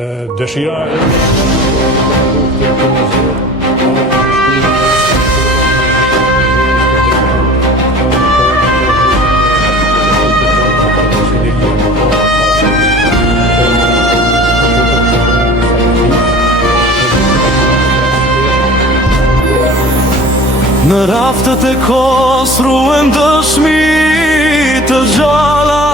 Dëshira në raftët e kohës ruen dëshmi të gjalla.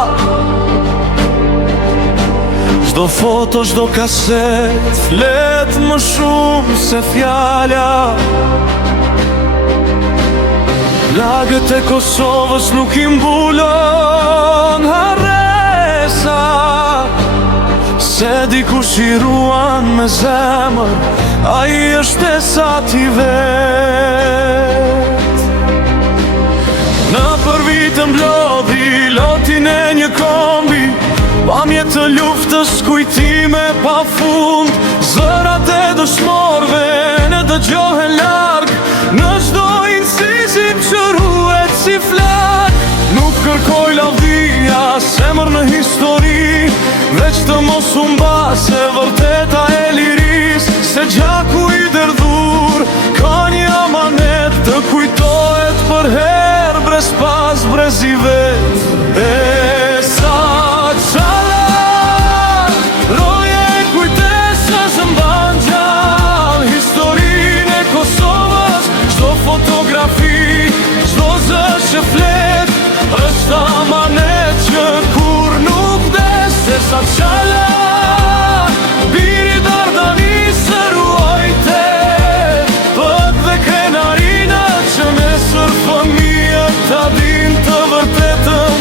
Çdo foto, çdo kaset flet më shumë se fjala. Lagët e Kosovës nuk I mbulon harresa, se dikush I ruan me zemër, ai është e sa ti vet. Në për vitën mblodhi lotin e një kombi, pamje të luftës, kujtime pa fund. Zërat e dëshmorve në dëgjohen larg, në çdo incizim që ruhet si flak. Nuk kërkoj lavdia, semër në histori, veç të mos u mbase vërteta e liris. Se gjaku I derdhur ka një amanet, të kujtohet për her brez pas brez I vet. E sa qala roje kujtesa që mban gjall historinë e Kosovës. Çdo fotografi, çdo zë që flet, është amanet që kur nuk vdes. E sa qala biri Dardanisë ruajte, pët dhe krenarina që nesër fëmijët ta din të vërtetën,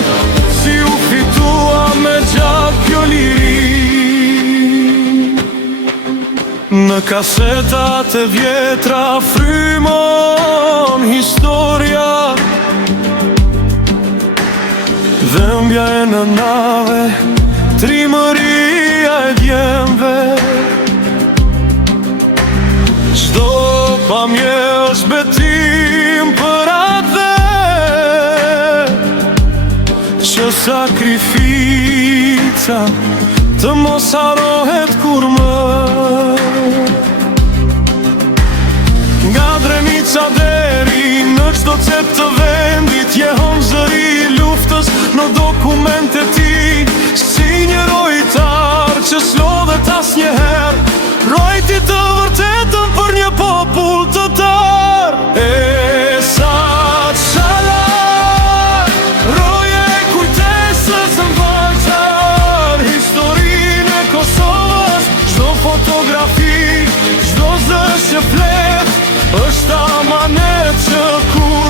si u fitua me gjak kjo liri. Në kasetat e vjetra frymon historia, dhëmbja e nënave, trimëria e djemve. Çdo pamje është betim për atë që sakrifica të mos harohet kur më. Nga Drenica deri në çdo cep të vendit, jehon zëri luftës në dokumente ti, si një rojtar që s'lodhet asnjëherë, rojti të vërtetën për një popull të tar. E sa qala roje kujtesës mban gjall historinë e Kosovës. Çdo fotografi, çdo zë që flet, është amanet që kur